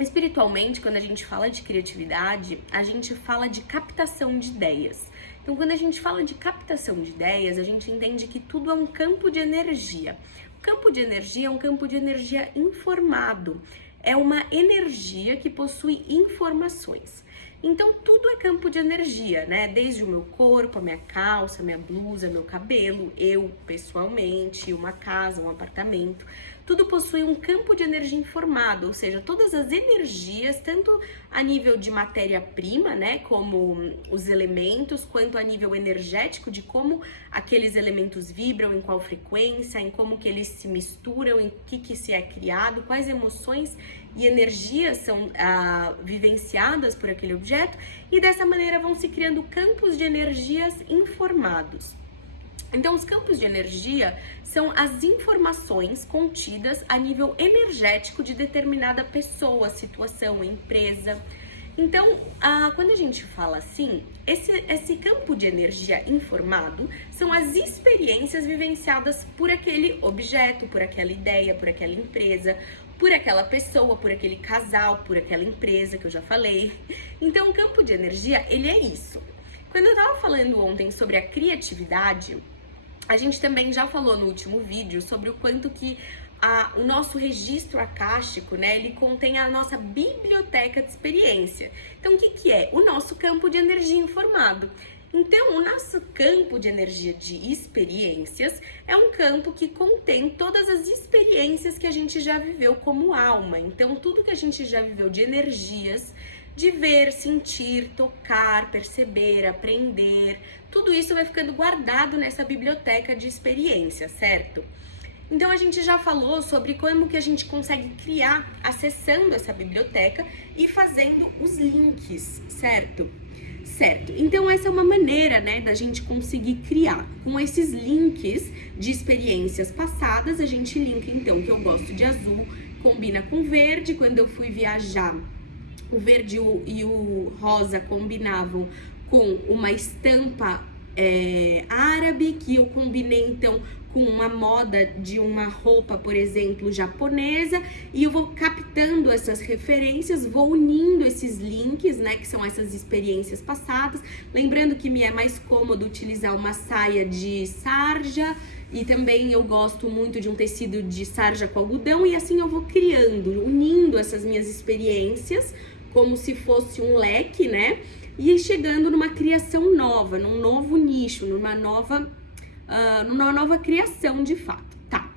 Espiritualmente, quando a gente fala de criatividade, a gente fala de captação de ideias. Então, quando a gente fala de captação de ideias, a gente entende que tudo é um campo de energia. O campo de energia é um campo de energia informado. É uma energia que possui informações. Então, tudo é campo de energia, né? Desde o meu corpo, a minha calça, a minha blusa, meu cabelo, eu pessoalmente, uma casa, um apartamento. Tudo possui um campo de energia informado, ou seja, todas as energias, tanto a nível de matéria-prima, né, como os elementos, quanto a nível energético de como aqueles elementos vibram, em qual frequência, em como que eles se misturam, em que se é criado, quais emoções e energias são vivenciadas por aquele objeto, e dessa maneira vão se criando campos de energias informados. Então, os campos de energia são as informações contidas a nível energético de determinada pessoa, situação, empresa. Então, quando a gente fala assim, esse campo de energia informado são as experiências vivenciadas por aquele objeto, por aquela ideia, por aquela empresa, por aquela pessoa, por aquele casal, por aquela empresa que eu já falei. Então, o campo de energia, ele é isso. Quando eu tava falando ontem sobre a criatividade, a gente também já falou no último vídeo sobre o quanto que o nosso registro acástico, né, ele contém a nossa biblioteca de experiência. Então, o que é? O nosso campo de energia informado. Então, o nosso campo de energia de experiências é um campo que contém todas as experiências que a gente já viveu como alma. Então, tudo que a gente já viveu de energias, de ver, sentir, tocar, perceber, aprender, tudo isso vai ficando guardado nessa biblioteca de experiência, certo? Então, a gente já falou sobre como que a gente consegue criar acessando essa biblioteca e fazendo os links, certo? Certo, então essa é uma maneira, né, da gente conseguir criar. Com esses links de experiências passadas, a gente linka então que eu gosto de azul, combina com verde. Quando eu fui viajar, o verde e o rosa combinavam com uma estampa árabe, que eu combinei então com uma moda de uma roupa, por exemplo, japonesa, e eu vou captando essas referências, vou unindo esses links, né, que são essas experiências passadas. Lembrando que me é mais cômodo utilizar uma saia de sarja, e também eu gosto muito de um tecido de sarja com algodão, e assim eu vou criando, unindo essas minhas experiências, como se fosse um leque, né, e chegando numa criação nova, num novo nicho, numa nova criação de fato, tá?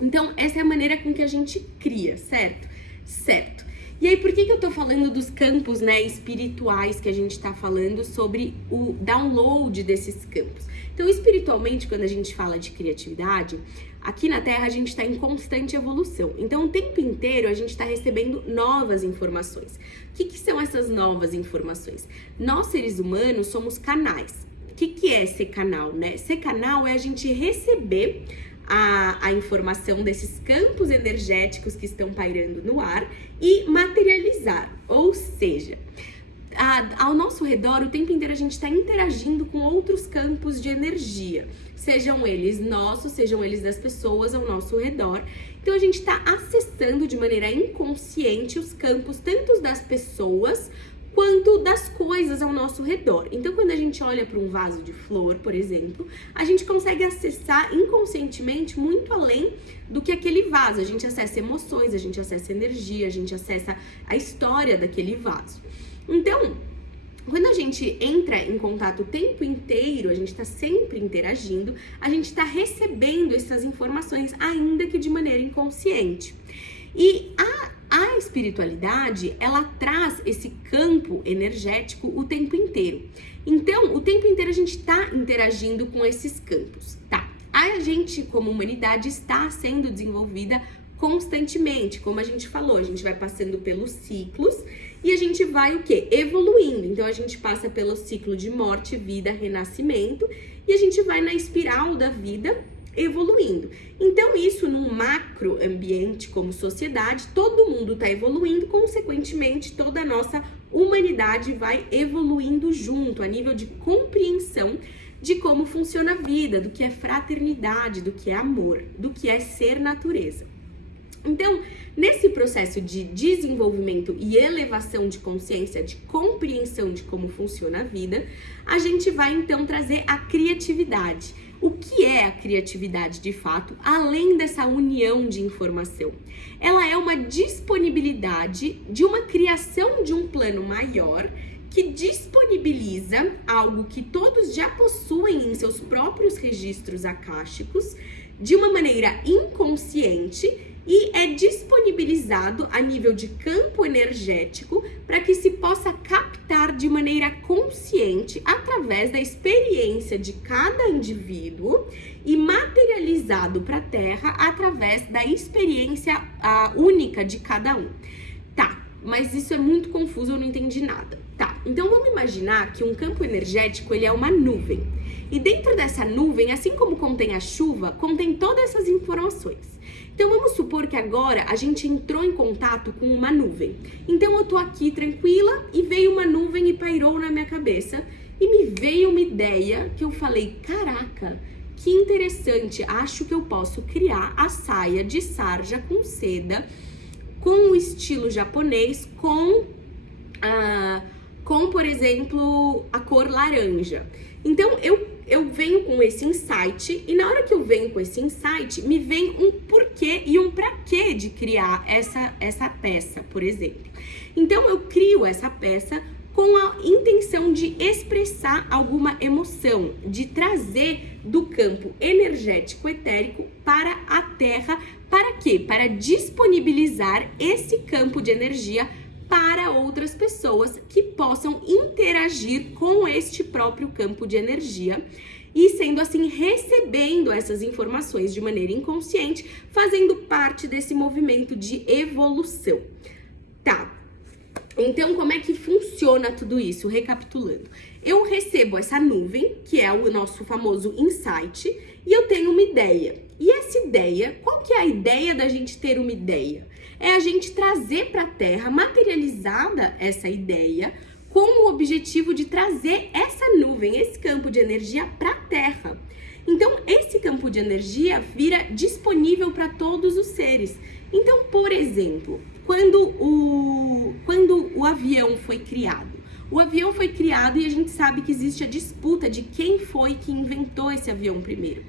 Então, essa é a maneira com que a gente cria, certo? Certo. E aí, por que eu tô falando dos campos, né, espirituais, que a gente tá falando sobre o download desses campos? Então, espiritualmente, quando a gente fala de criatividade, aqui na Terra a gente tá em constante evolução. Então, o tempo inteiro a gente tá recebendo novas informações. O que são essas novas informações? Nós, seres humanos, somos canais. O que é ser canal, né? Ser canal é a gente receber a informação desses campos energéticos que estão pairando no ar e materializar, ou seja, ao nosso redor, o tempo inteiro a gente está interagindo com outros campos de energia, sejam eles nossos, sejam eles das pessoas ao nosso redor. Então a gente está acessando de maneira inconsciente os campos tanto das pessoas quanto das coisas ao nosso redor. Então, quando a gente olha para um vaso de flor, por exemplo, a gente consegue acessar inconscientemente muito além do que aquele vaso. A gente acessa emoções, a gente acessa energia, a gente acessa a história daquele vaso. Então, quando a gente entra em contato o tempo inteiro, a gente está sempre interagindo, a gente está recebendo essas informações, ainda que de maneira inconsciente. E a espiritualidade, ela traz esse campo energético o tempo inteiro. Então, o tempo inteiro a gente está interagindo com esses campos, tá? A gente, como humanidade, está sendo desenvolvida constantemente, como a gente falou, a gente vai passando pelos ciclos e a gente vai o quê? Evoluindo. Então, a gente passa pelo ciclo de morte, vida, renascimento e a gente vai na espiral da vida evoluindo. Então, isso num macro ambiente como sociedade, todo mundo está evoluindo, consequentemente, toda a nossa humanidade vai evoluindo junto, a nível de compreensão de como funciona a vida, do que é fraternidade, do que é amor, do que é ser natureza. Então, nesse processo de desenvolvimento e elevação de consciência, de compreensão de como funciona a vida, a gente vai então trazer a criatividade. O que é a criatividade de fato, além dessa união de informação? Ela é uma disponibilidade de uma criação de um plano maior que disponibiliza algo que todos já possuem em seus próprios registros akáshicos de uma maneira inconsciente e é disponibilizado a nível de campo energético para que se possa captar de maneira consciente através da experiência de cada indivíduo e materializado para a Terra através da experiência única de cada um. Tá, mas isso é muito confuso, eu não entendi nada. Tá, então vamos imaginar que um campo energético ele é uma nuvem. E dentro dessa nuvem, assim como contém a chuva, contém todas essas informações. Então vamos supor que agora a gente entrou em contato com uma nuvem. Então eu tô aqui tranquila e veio uma nuvem e pairou na minha cabeça. E me veio uma ideia que eu falei, caraca, que interessante, acho que eu posso criar a saia de sarja com seda, com o estilo japonês, com, por exemplo, a cor laranja. Então eu venho com esse insight e na hora que eu venho com esse insight, me vem um porquê e um pra quê de criar essa peça, por exemplo. Então eu crio essa peça com a intenção de expressar alguma emoção, de trazer do campo energético etérico para a Terra. Para quê? Para disponibilizar esse campo de energia para outras pessoas que possam interagir com este próprio campo de energia e sendo assim recebendo essas informações de maneira inconsciente, fazendo parte desse movimento de evolução. Tá, então como é que funciona tudo isso? Recapitulando, eu recebo essa nuvem, que é o nosso famoso insight, e eu tenho uma ideia. E essa ideia, qual que é a ideia da gente ter uma ideia? É a gente trazer para a Terra, materializada essa ideia, com o objetivo de trazer essa nuvem, esse campo de energia para a Terra. Então, esse campo de energia vira disponível para todos os seres. Então, por exemplo, quando o avião foi criado, o avião foi criado e a gente sabe que existe a disputa de quem foi que inventou esse avião primeiro.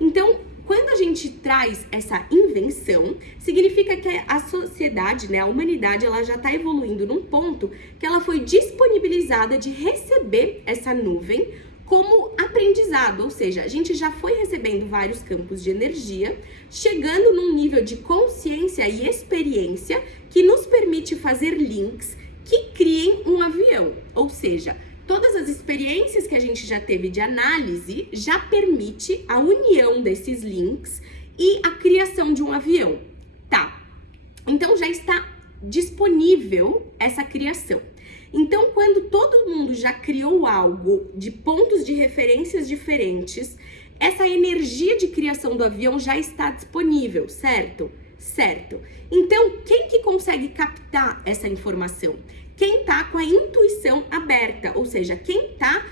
Então, quando a gente traz essa invenção, significa que a sociedade, né, a humanidade, ela já está evoluindo num ponto que ela foi disponibilizada de receber essa nuvem como aprendizado, ou seja, a gente já foi recebendo vários campos de energia, chegando num nível de consciência e experiência que nos permite fazer links que criem um avião, ou seja, todas as experiências que a gente já teve de análise já permite a união desses links e a criação de um avião. Tá, então já está disponível essa criação. Então, quando todo mundo já criou algo de pontos de referências diferentes, essa energia de criação do avião já está disponível, certo? Certo. Então, quem que consegue captar essa informação? Quem tá com a intuição aberta, ou seja, quem tá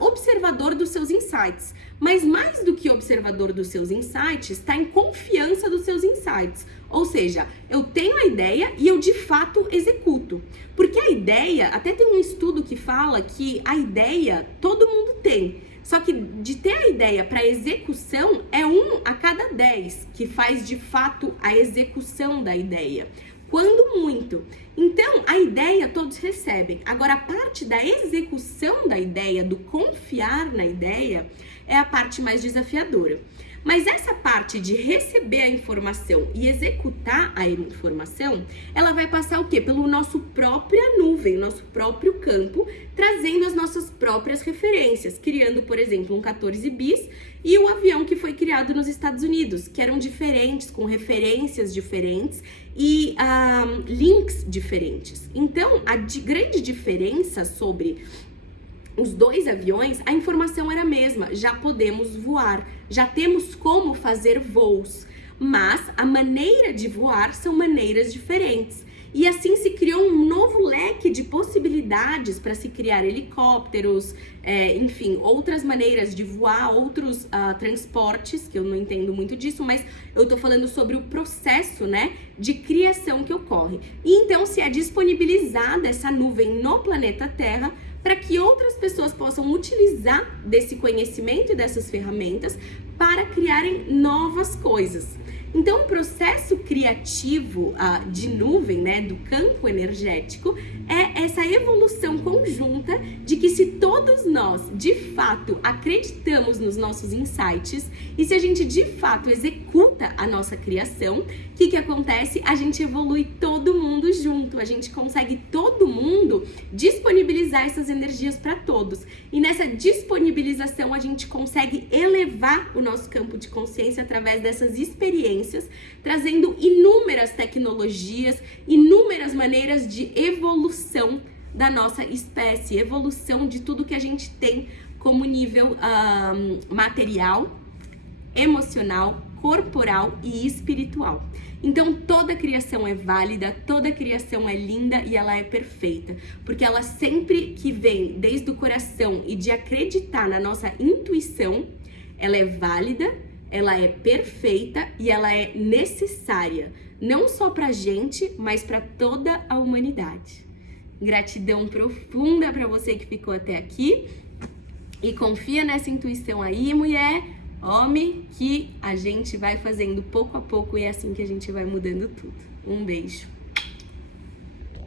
observador dos seus insights. Mas mais do que observador dos seus insights, está em confiança dos seus insights. Ou seja, eu tenho a ideia e eu de fato executo. Porque a ideia, até tem um estudo que fala que a ideia todo mundo tem. Só que de ter a ideia para execução é 1 a cada 10 que faz de fato a execução da ideia. Quando muito. Então, a ideia todos recebem. Agora, a parte da execução da ideia, do confiar na ideia, é a parte mais desafiadora. Mas essa parte de receber a informação e executar a informação, ela vai passar o quê? Pelo nosso própria nuvem, nosso próprio campo, trazendo as nossas próprias referências, criando, por exemplo, um 14 bis e o avião que foi criado nos Estados Unidos, que eram diferentes, com referências diferentes e links diferentes. Então, a grande diferença sobre os dois aviões, a informação era a mesma, já podemos voar, já temos como fazer voos, mas a maneira de voar são maneiras diferentes. E assim se criou um novo leque de possibilidades para se criar helicópteros, enfim, outras maneiras de voar, outros transportes, que eu não entendo muito disso, mas eu tô falando sobre o processo, né, de criação que ocorre. E então se é disponibilizada essa nuvem no planeta Terra para que outras pessoas possam utilizar desse conhecimento e dessas ferramentas para criarem novas coisas. Então, o processo criativo de nuvem, né, do campo energético, é essa evolução conjunta de que se todos nós, de fato, acreditamos nos nossos insights e se a gente, de fato, executa a nossa criação, o que acontece? A gente evolui todo mundo junto, a gente consegue todo mundo disponibilizar essas energias para todos. E nessa disponibilização, a gente consegue elevar o nosso campo de consciência através dessas experiências, trazendo inúmeras tecnologias, inúmeras maneiras de evolução da nossa espécie, evolução de tudo que a gente tem como nível material, emocional, corporal e espiritual. Então toda criação é válida, toda criação é linda e ela é perfeita, porque ela sempre que vem desde o coração e de acreditar na nossa intuição, ela é válida, ela é perfeita e ela é necessária, não só pra gente, mas pra toda a humanidade. Gratidão profunda pra você que ficou até aqui e confia nessa intuição aí, mulher, homem, que a gente vai fazendo pouco a pouco e é assim que a gente vai mudando tudo. Um beijo.